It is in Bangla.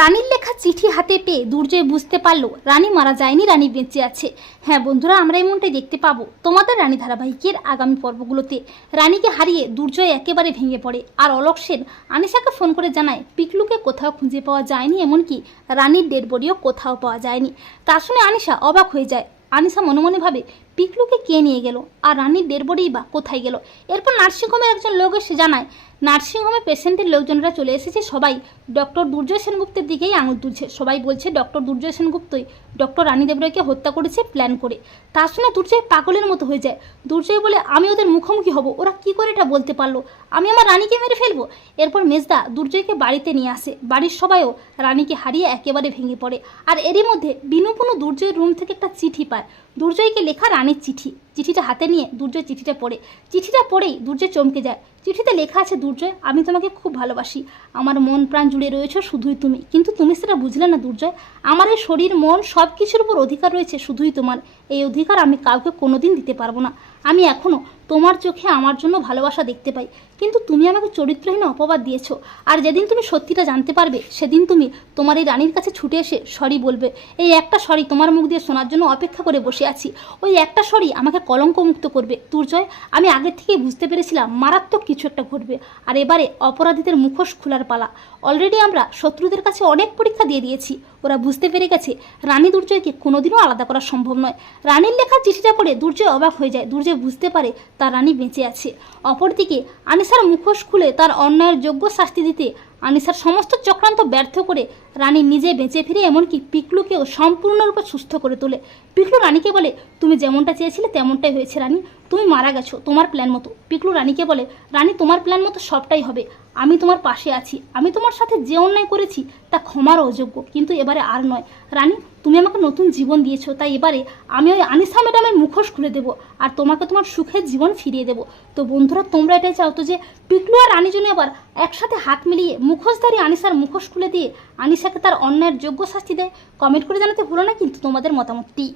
রানীর লেখা চিঠি হাতে পেয়ে দুর্জয় বুঝতে পারল রানী মারা যায়নি, রানী বেঁচে আছে। হ্যাঁ বন্ধুরা, আমরা এমনটাই দেখতে পাবো তোমাদের রানী ধারাবাহিকের আগামী পর্বগুলোতে। রানীকে হারিয়ে দুর্জয় একেবারে ভেঙে পড়ে। আর অলোক সেন আনিশাকে ফোন করে জানায়, পিকলুকে কোথাও খুঁজে পাওয়া যায়নি, এমনকি রানীর ডেড বডিও কোথাও পাওয়া যায়নি। তা শুনে আনিশা অবাক হয়ে যায়। আনিশা মনে মনে ভাবে পিকলুকে কে নিয়ে গেল? আর রানীর ডেড বডি বা কোথায় গেল? এরপর নার্সিংহোমের একজন লোক এসে জানায়, নার্সিংহোমে পেশেন্টের লোকজনরা চলে এসেছে সবাই। ডক্টর দুর্জয় সেনগুপ্তের দিকেই আঙুল তুলছে। সবাই বলছে, ডক্টর দুর্জয় সেনগুপ্তই ডক্টর রানী দেবরায়কে হত্যা করেছে, প্ল্যান করে। তা শুনে দুর্জয় পাগলের মতো হয়ে যায়। দুর্জয় বলে, আমি ওদের মুখোমুখি হব। ওরা কি করে এটা বলতে পারল? আমি আমার রানীকে মেরে ফেলব? এরপর মেজদা দুর্জয়কে বাড়িতে নিয়ে আসে। বাড়ির সবাইও রানীকে হারিয়ে একেবারে ভেঙে পড়ে। আর এরই মধ্যে বিনু পুনু দুর্জয়ের রুম থেকে একটা চিঠি পায়। দুর্জয়কে লেখা রানীর চিঠি। চিঠিটা হাতে নিয়ে দুর্জয় চিঠিটা পড়ে। চিঠিটা পড়েই দুর্জয় চমকে যায়। চিঠিতে লেখা আছে, দুর্জয়, আমি তোমাকে খুব ভালোবাসি। আমার মন প্রাণ জুড়ে রয়েছে শুধুই তুমি। কিন্তু তুমি সেটা বুঝলে না দুর্জয়। আমার এই শরীর, মন সব কিছুর উপর অধিকার রয়েছে শুধুই তোমার। এই অধিকার আমি কাউকে কোনোদিন দিতে পারব না। আমি এখনও তোমার চোখে আমার জন্য ভালোবাসা দেখতে পাই। কিন্তু তুমি আমাকে চরিত্রহীন অপবাদ দিয়েছ। আর যেদিন তুমি সত্যিটা জানতে পারবে, সেদিন তুমি তোমার এই রানীর কাছে ছুটে এসে সরি বলবে। এই একটা সরি তোমার মুখ দিয়ে শোনার জন্য অপেক্ষা করে বসে আছি। ওই একটা সরি আমাকে কলঙ্কমুক্ত করবে। দুর্জয়, আমি আগের থেকেই বুঝতে পেরেছিলাম মারাত্মক কিছু একটা ঘটবে। আর এবারে অপরাধীদের মুখোশ খোলার পালা। অলরেডি আমরা শত্রুদের কাছে অনেক পরীক্ষা দিয়ে দিয়েছি। ওরা বুঝতে পেরে গেছে, রানী দুর্জয়কে কোনোদিনও আলাদা করা সম্ভব নয়। রানীর লেখা চিঠিটা পড়ে দুর্জয় অবাক হয়ে যায়। দুর্জয় বুঝতে পারে তার রানী বেঁচে আছে। অপরদিকে আনিসার মুখোশ খুলে তার অন্যায়ের যোগ্য শাস্তি দিতে আনিসার সমস্ত চক্রান্ত ব্যর্থ করে রানী নিজে বেঁচে ফিরে এমনকি পিকলুকেও সম্পূর্ণরূপে সুস্থ করে তোলে। পিকলু রানীকে বলে তুমি যেমনটা চেয়েছিলে তেমনটাই হয়েছে, রানী। তুমি মারা গেছো, তোমার প্ল্যান মতো। পিকলু রানীকে বলে, রানী, তোমার প্ল্যান মতো সবটাই হবে। আমি তোমার পাশে আছি। আমি তোমার সাথে যে অন্যায় করেছি, তা ক্ষমার অযোগ্য। কিন্তু এবারে আর নয়। রানী, তুমি আমাকে নতুন জীবন দিয়েছ, তাই এবারে আমি ওই আনিসা ম্যাডামের মুখোশ খুলে দেবো, আর তোমাকে তোমার সুখের জীবন ফিরিয়ে দেবো। তো বন্ধুরা, তোমরা এটাই চাও তো যে, পিকলু আর রানী জন্য আবার একসাথে হাত মিলিয়ে মুখোশধারী আনিসার মুখোশ খুলে দিয়ে আনিসাকে তার অন্যায়ের যোগ্য শাস্তি দেয়? কমেন্ট করে জানাতে ভুলো না, কিন্তু তোমাদের মতামতটি।